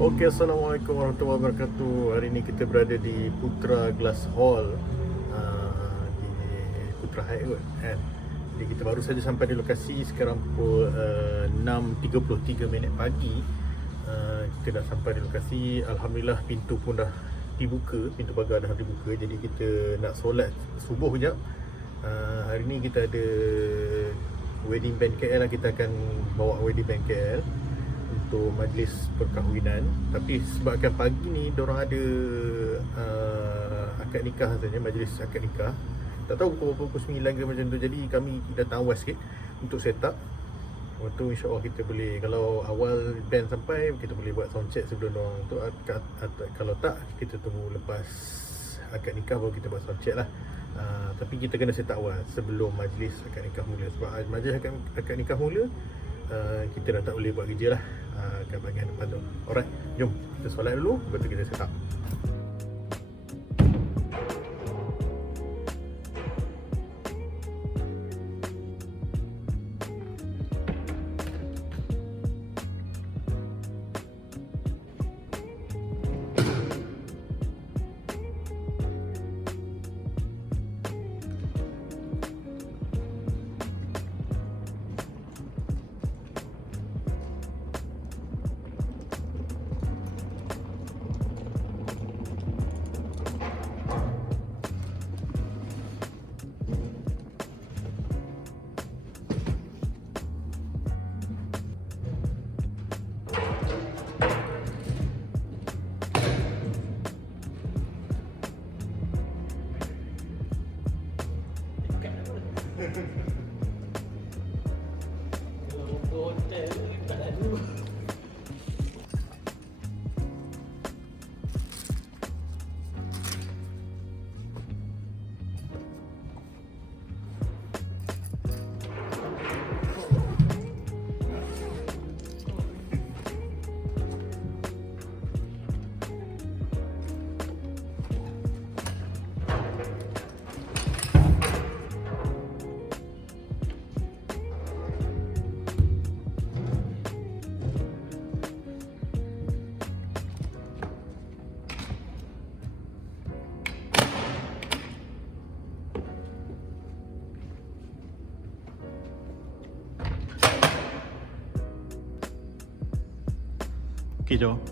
Okey, Assalamualaikum warahmatullahi wabarakatuh. Hari ini kita berada di Putra Glass Hall, di Putra High kot kan. Jadi kita baru saja sampai di lokasi sekarang pukul 6.33 pagi. Kita dah sampai di lokasi. Alhamdulillah pintu pun dah dibuka, pintu pagar dah dibuka. Jadi kita nak solat subuh kejap. Hari ni kita ada wedding band KL lah. Kita akan bawa wedding band KL untuk majlis perkahwinan. Tapi sebabkan pagi ni diorang ada akad nikah sebenarnya, majlis akad nikah. Tak tahu pukul 9 ke macam tu. Jadi kami datang awal sikit untuk set up. Lepas tu insyaAllah kita boleh, kalau awal band sampai, kita boleh buat sound check sebelum diorang tu. Kalau tak, kita tunggu lepas akad nikah baru kita buat sound check lah. Tapi kita kena set up awal sebelum majlis akad nikah mula. Sebab majlis akad nikah mula, kita dah tak boleh buat kerja lah kat bahagian depan tu. Alright, jom kita solat dulu, lepas tu kita set up. Okay, jom.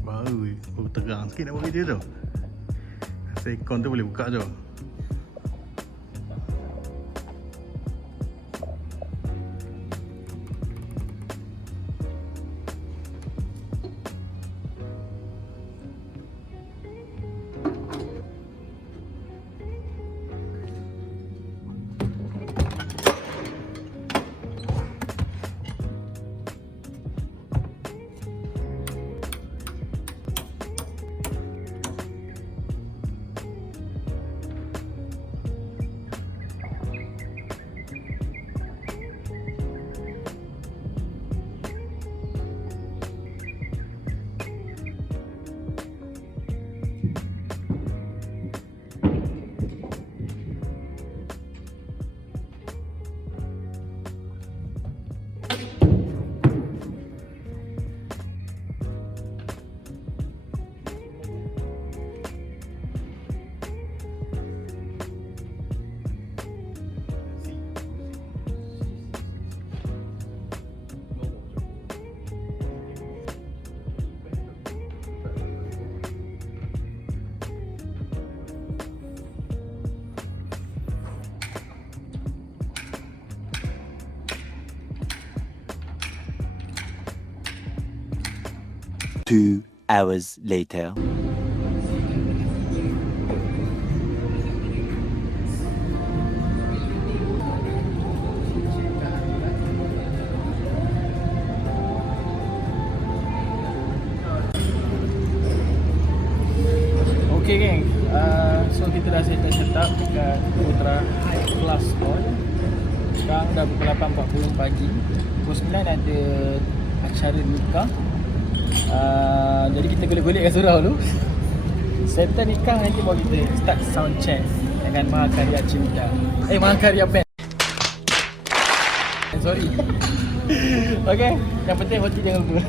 Baru terang sikit nak buat kerja tu. Aircon tu boleh buka je. Two hours later. Okay geng, so kita dah set up dekat Putra High Glass Hall. Sekarang dah pukul 8.40 pagi. Pukul 9 ada acara nikah. Jadi kita golek-golekkan surau dulu. Settle nikah nanti baru kita start sound check dengan Mahakarya Cinta. Mahakarya Band. sorry. Okay, yang penting roti jangan lupa.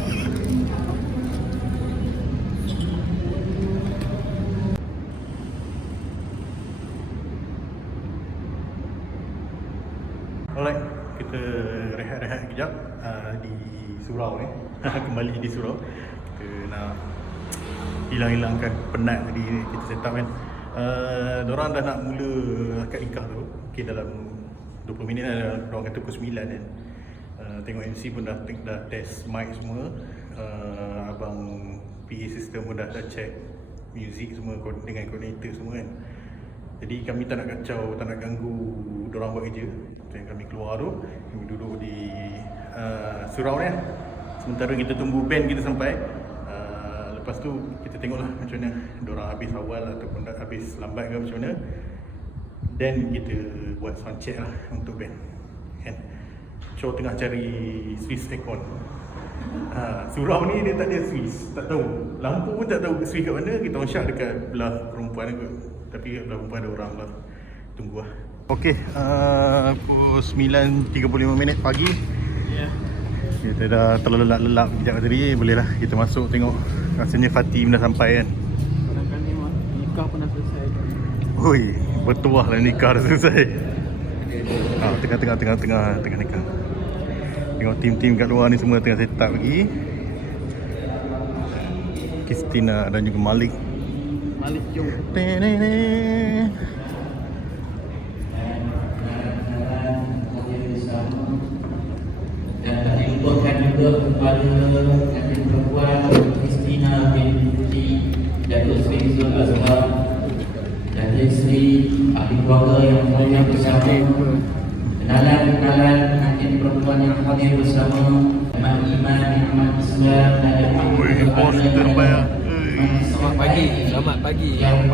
Alright, kita rehat-rehat kejap di surau ni. Kembali di surau. Kita nak hilang-hilangkan penat tadi kita set up kan. Diorang dah nak mula akad nikah tu. Okay, dalam 20 minit dah, diorang kata pukul 9 kan. Tengok MC pun dah test mic semua. Abang PA system pun dah check music semua dengan koordinator semua kan. Jadi kami tak nak kacau, tak nak ganggu diorang buat kerja. So yang kami keluar tu, kami duduk di surau ni lah. Sementara kita tunggu band kita sampai. Lepas tu kita tengoklah macam mana diorang habis awal ataupun habis lambat ke macam mana. Then kita buat sound check lah untuk band kan. Chow tengah cari Swiss aircon. Surau ni dia tak ada Swiss, tak tahu. Lampu pun tak tahu Swiss kat mana. Kita on syak dekat belah perempuan kot. Tapi belah perempuan ada orang lah. Tunggu lah. Okay, pukul 9.35 pagi. Ya. Kita dah terlelap-lelap kejap tadi. Boleh lah kita masuk tengok. Rasanya Fatih dah sampai kan. Barangkali nikah pun dah selesai. Hui, bertuah lah nikah dah selesai. Tengah nikah. Tengok tim-tim kat luar ni semua tengah set up lagi. Kristina dan juga Malik. Malik jom. Dan tak dilupakan juga kepada kantin perempuan Kristina binti Datuk Seri Zul Azhar dan Sri ahli keluarga yang mulia bersama, kenalan kantin perempuan yang hadir bersama, Ahmad Iman, Ahmad Islam dan Selamat pagi. Yang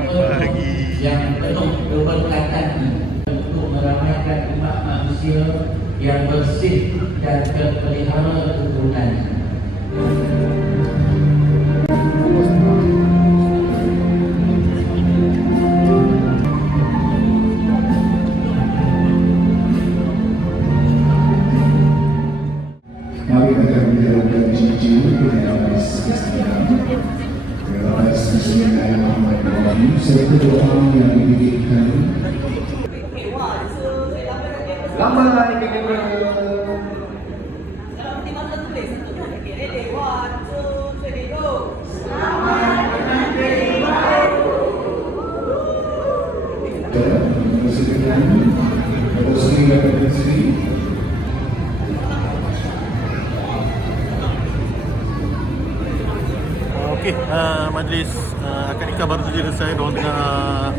penuh keberkatan untuk meramaikan umat manusia yang bersih dan terpelihara keturunan. Mari kita menjalankan janji dengan Kristina. Dengan Bismillahirrahmanirrahim. Serta doa yang diberikan. Lama ni kita. Okey, majlis akad nikah baru saja selesai. Diorang tengah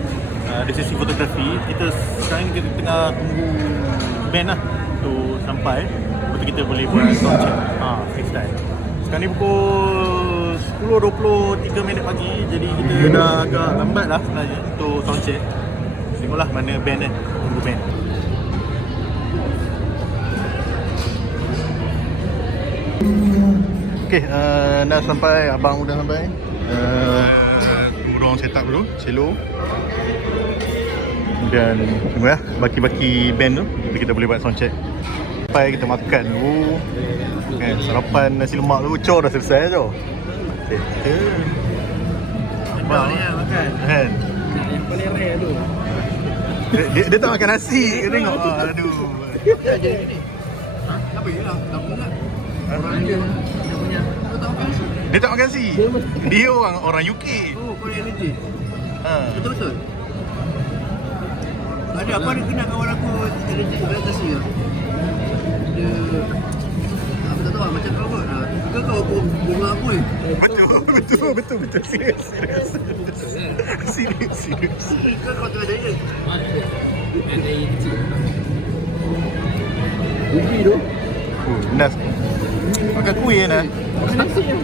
ada sesi fotografi. Sekarang kita tengah tunggu band lah untuk sampai. Lepas tu kita boleh buat sound check freestyle. Sekarang ni pukul 10.23 minit pagi. Jadi kita dah agak lambat lah sebenarnya untuk sound check. Tengoklah mana band kan. Tunggu band. Okay, dah sampai, abang dah sampai. Tunggu set up dulu, cello. Kemudian tunggu ya, baki-baki band tu, jadi kita boleh buat sound check. Sampai kita makan dulu. Sarapan nasi lemak tu, Chow dah selesai Chow. Okay, kita Abang ni lah makan. kan? Yang paling rare tu. Dia tak makan nasi, kita tengok. Aduh. Ya jadi ni. Apa je lah, tak pun kan. Orang dia punya. Kau tak makan nasi? Dia tak makan nasi. Dia orang UK. Oh, kau yang legit. Betul-betul. Ada apa dia kenal kawan aku legit nasi ke? Dia aku tak tahu lah, macam kau kot. Ke kau aku bunga aku ni? Betul. Serius. Ke kau tengah jaya? Ada yang kecil. Rupi tu. Nas. Makan kuih Nas. Makan nasi je.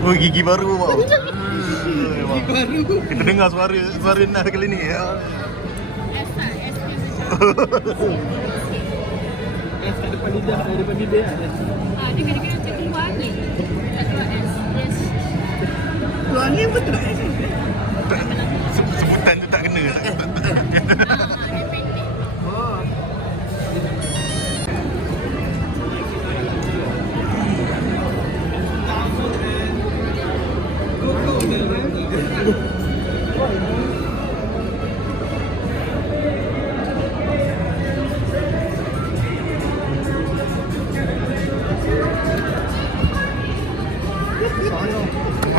Oh, gigi baru bau. Kita dengar suara Nas kali ni. Kat depan lidah, depan bibir lah. Dia kadang-kadang tak keluar angin. Tak keluar es. Yes. Keluar ni betul tak? Sebutan tu tak kena. Dia pendek. Oh.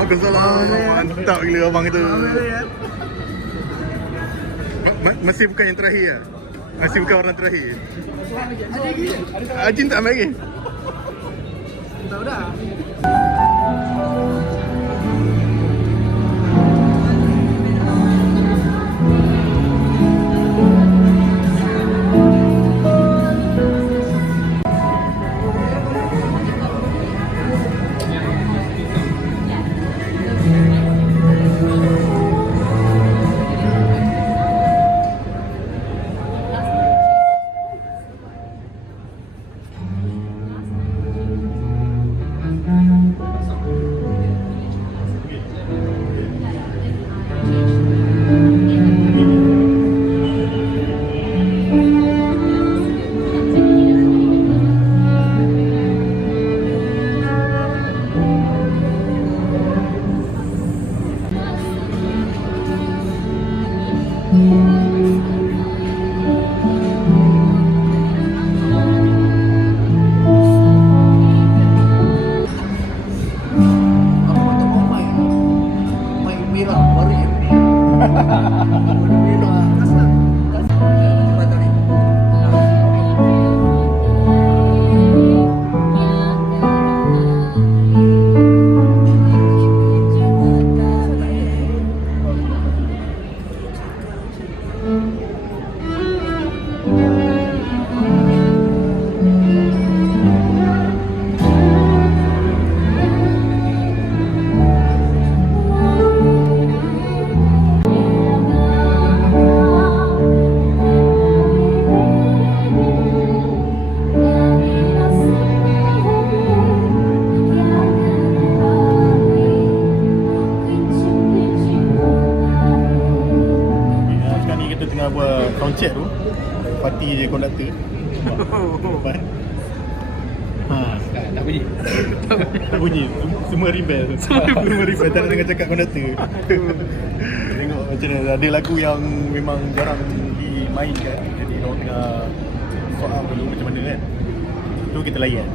Waalaikumsalam. Mantap gila abang itu. Masih bukan yang terakhir ya? Masih bukan orang terakhir. Ajin tak lagi. Tak dah. check tu parti je konduktor depan. Tak bunyi. Tak bunyi. Semua rebel. Semua rebel tak nak dengar cakap konduktor. Tengok macam mana, ada lagu yang memang jarang dimainkan, jadi orang tengah soal dulu macam mana kan. Tu kita layan.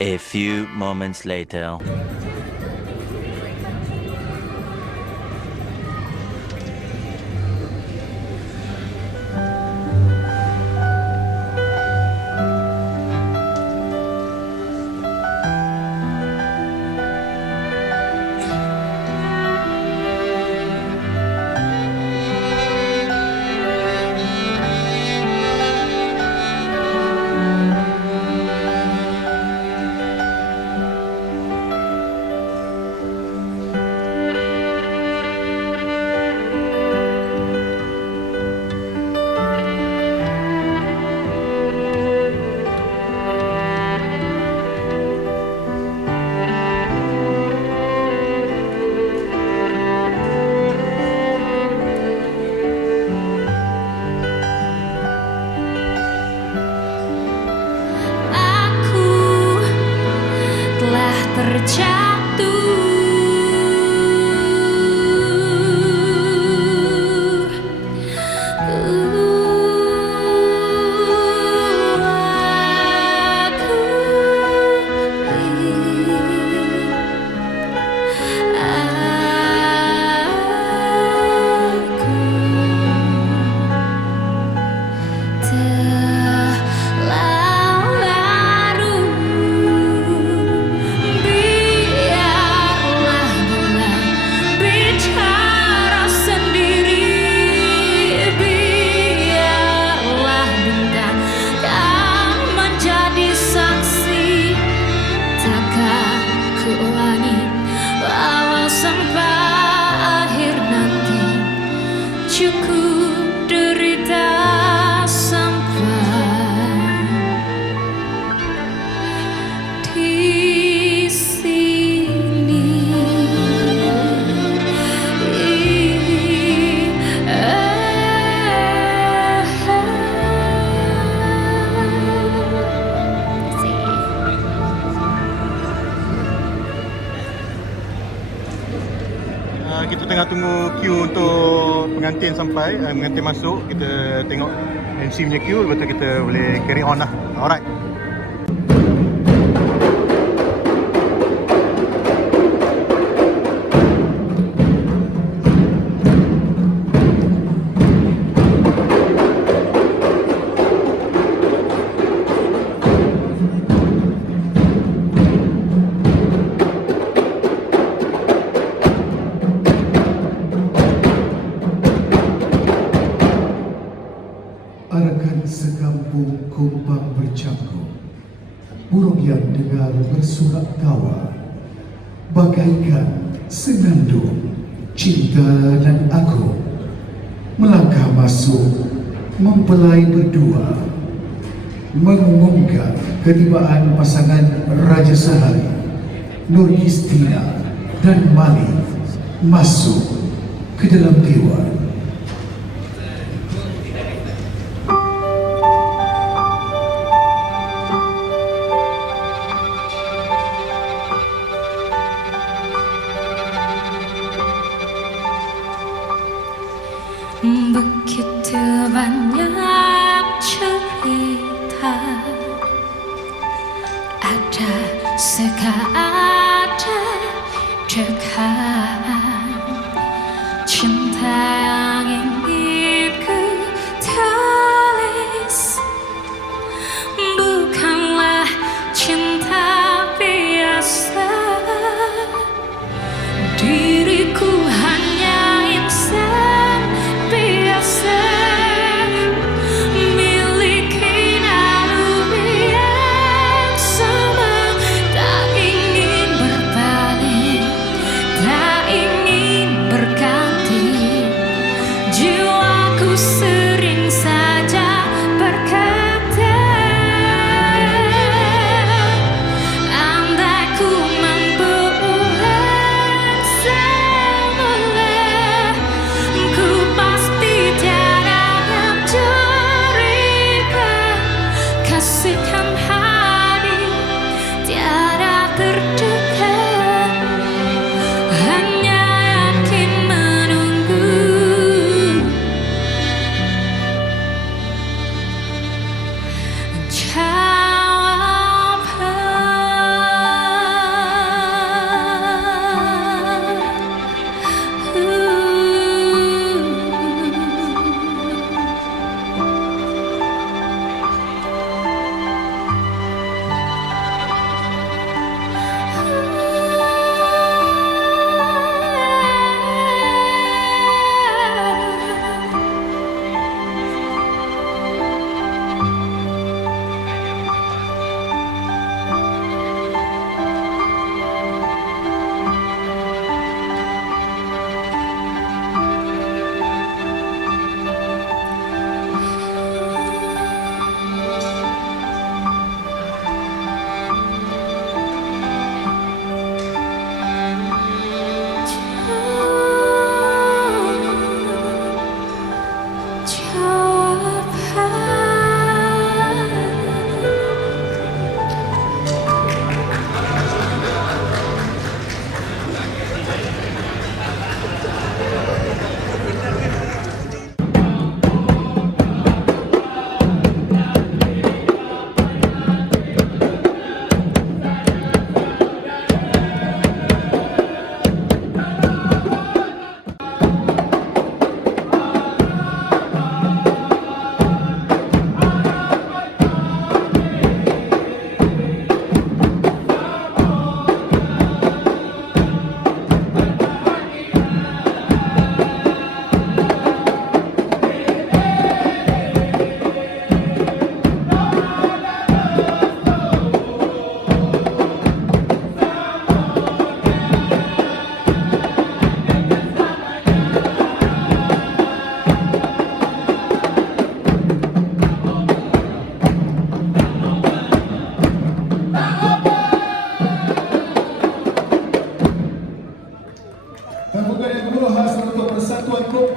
A few moments later. Cukup derita sampai di sini. Kita tengah tunggu queue untuk pengantin sampai, pengantin masuk. Kita tengok MC punya queue, lepas tu kita boleh carry on lah. Alright. Arakan sekampung kompak bercanggung, burung yang dengar bersurak tawa, bagaikan senandung cinta dan aku, melangkah masuk mempelai berdua, mengumumkan ketibaan pasangan Raja Sehari, Nur Istina dan Mali masuk ke dalam dewan. Begitu banyak cerita, ada suka ada duka, cinta yang ingin ku tulis bukanlah cinta biasa. Diriku hanya insan biasa, miliki naluri yang sama, tak ingin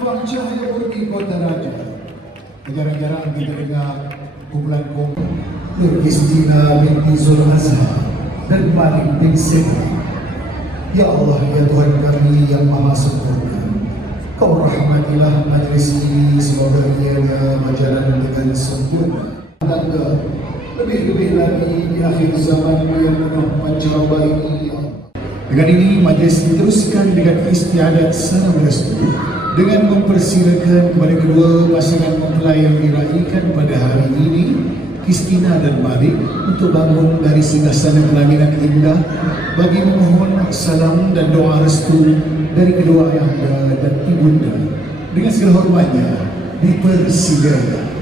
Abang Cahaya Murni Kota Raja. Jarang-jarang kita dengar kumpulan Nur Istina binti Zul Azhar dan Malik bin Sidi. Ya Allah, ya Tuhan kami yang maha sempurna, Kau rahmatilah majlis ini, semoga ia berjalan dengan sempurna. Dan lebih-lebih lagi di akhir zaman yang penuh pancaroba ini. Dengan ini majlis diteruskan dengan istiadat salam restu dengan mempersilakan kepada kedua pasangan mempelai yang diraikan pada hari ini, Kristina dan Malik, untuk bangun dari singgasana pelaminan indah bagi memohon salam dan doa restu dari kedua ayahanda dan ibunda. Dengan segala hormatnya dipersilakan.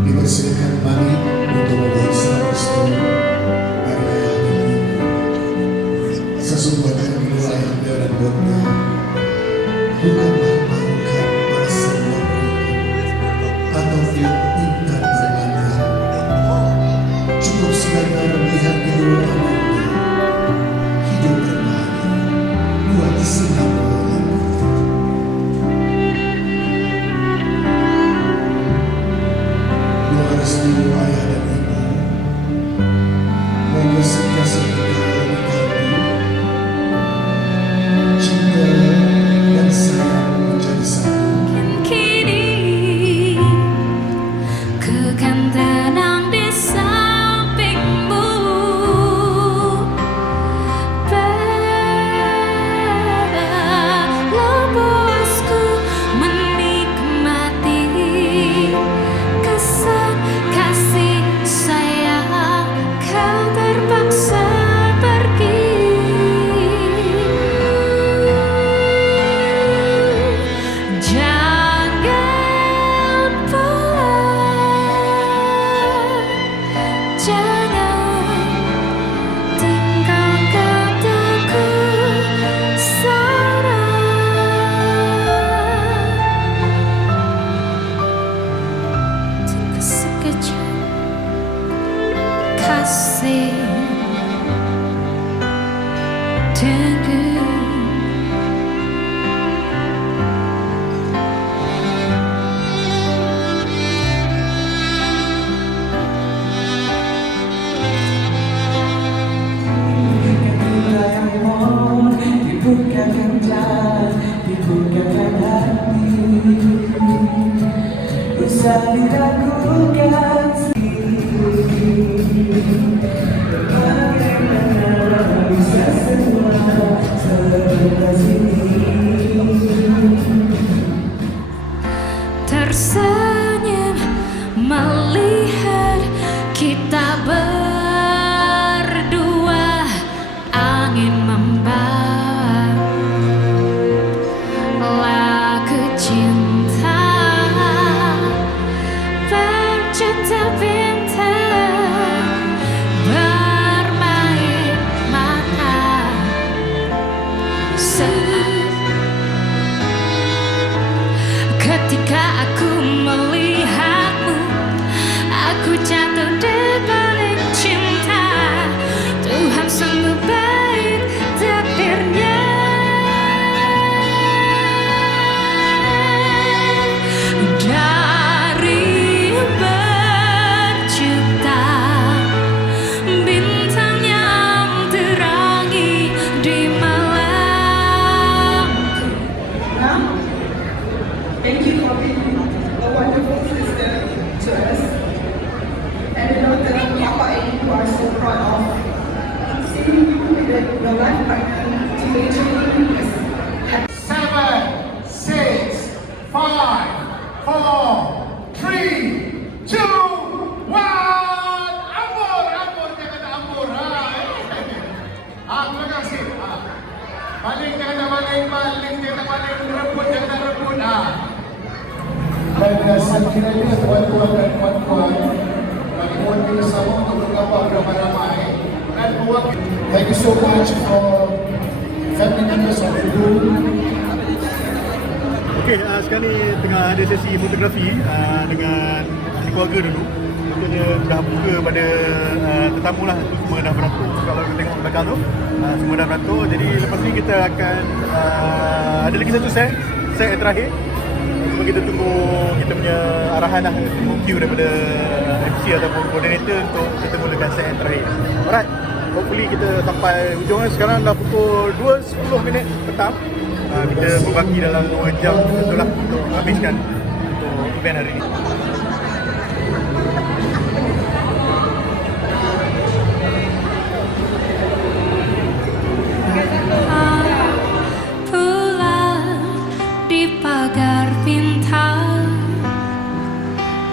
Dipersilakan Malik untuk membuat salam restu dari ayah dan ibu. Sesungguhnya kedua ayahanda dan bunda bukanlah mahukan merasa atau intan bermana. Cukup sekadar melihat kedua anaknya hidup berbahagia buat senang berlaku. Doa restu ayah dan ibu, moga sentiasa kekal di hati, cinta dan sayang menjadi satu. Kini ku kan tenang di sampingmu, lepasku menikmati kesan kasih sayang. Kau terpaksa pergi, jangan pulang, jangan tinggalkan aku sekarang. Tunggu sekejap, kasih, tunggu. Dibukakan jalan, dibukakan hati, usah diragukan bagaimana bisa semua sebatas ini. Tersenyum melihat kita berdua, angin membawa lagu cinta, berjuta bintang bermain mata. Ketika aku melihatmu, aku jatuh di balik cinta. Tuhan sungguh baik takdirnya. Dari berjuta bintang yang terangi di malamku. Thank you for being a wonderful sister to us. And I know that Papa and you are so proud of seeing you with your life partner today. 7, 6, 5, 4, 3, 2, 1. Ambur, ambur, jangan ambur. Terima kasih. Balik, jangan balik, balik, jangan balik, rebut, jangan rebut. Dan sekiranya tuan-tuan dan puan-puan mohon bersama untuk bergambar ramai-ramai dan mewakili. Thank you so much for family members of the group. Okey, sekarang ni tengah ada sesi fotografi dengan ahli keluarga dulu. Tentunya dah buka pada tetamu lah, tu semua dah beratur. Kalau kita tengok belakang tu, semua dah beratur. Jadi lepas ni kita akan ada lagi satu set yang terakhir. Cuma kita tunggu kita punya arahan lah, tunggu cue daripada MC ataupun koordinator untuk kita mulakan set yang terakhir. Alright, hopefully kita sampai hujung. Sekarang dah pukul 2.10 petang. Kita berbaki dalam 2 jam betul lah untuk habiskan untuk event hari ini. Di pagar bintang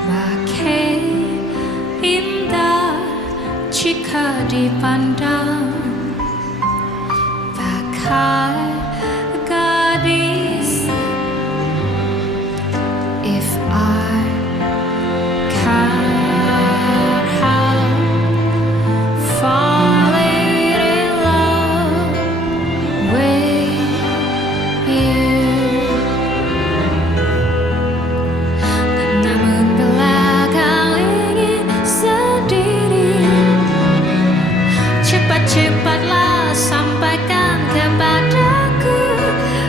makin indah jika dipandang, bagai gadis. If I can help falling in love with you. Namun bila kau ingin sendiri, cepat-cepatlah sampaikan kepadaku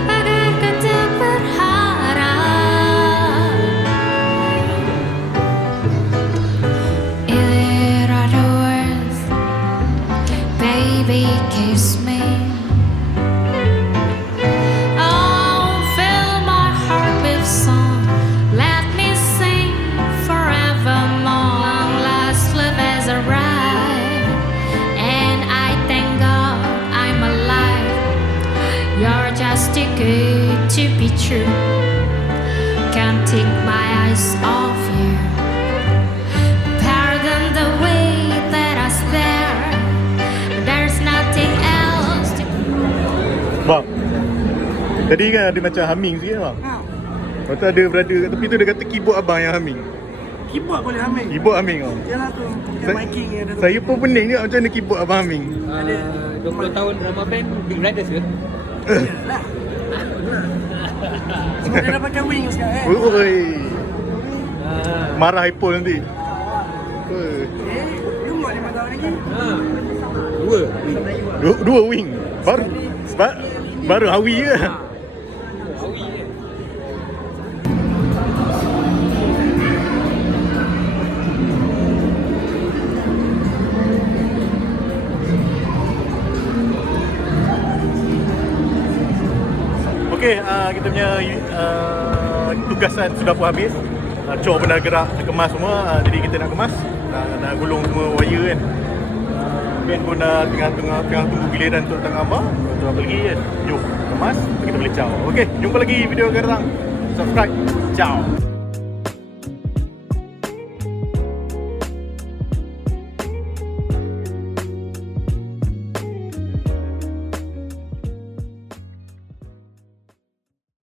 agar kau tak berharap. In other words, baby, kiss me. Oh, fill my heart with song. Let me sing forevermore. Long last love has arrived, and I thank God I'm alive. You're just too good to be true. Can't take my eyes off you. Pardon the way that I stare. There's nothing else to. Bang, tadi kan ada macam humming sikit bang. Lepas tu ada berada kat tepi tu dia kata keyboard abang yang humming. Keyboard boleh humming. Keyboard humming tau. Yalah tu, pakai miking yang ada tu. Saya pun pening je macam mana keyboard abang humming. 20 tahun drama band Big Brothers ke? Yalah. Cuma dia dah pakai wing sekarang Oi. Marah Ipol nanti. Umur 5 tahun lagi. Dua wing. Baru Hawi je. Okey, kita punya tugasan sudah pun habis. Cor pun dah gerak, dah kemas semua. Jadi kita nak kemas, nak gulung semua wire kan. Band pun dah tengah tunggu giliran untuk datang gambar. Tu apa lagi kan? Jom kemas, kita boleh ciao. Okey, jumpa lagi video akan datang. Subscribe. Ciao.